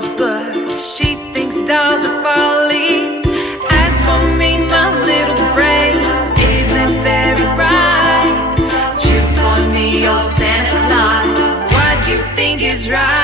story, but she thinks dolls are folly. As for me, my little brain isn't very bright. Choose for me, old Santa Claus, what you think is right.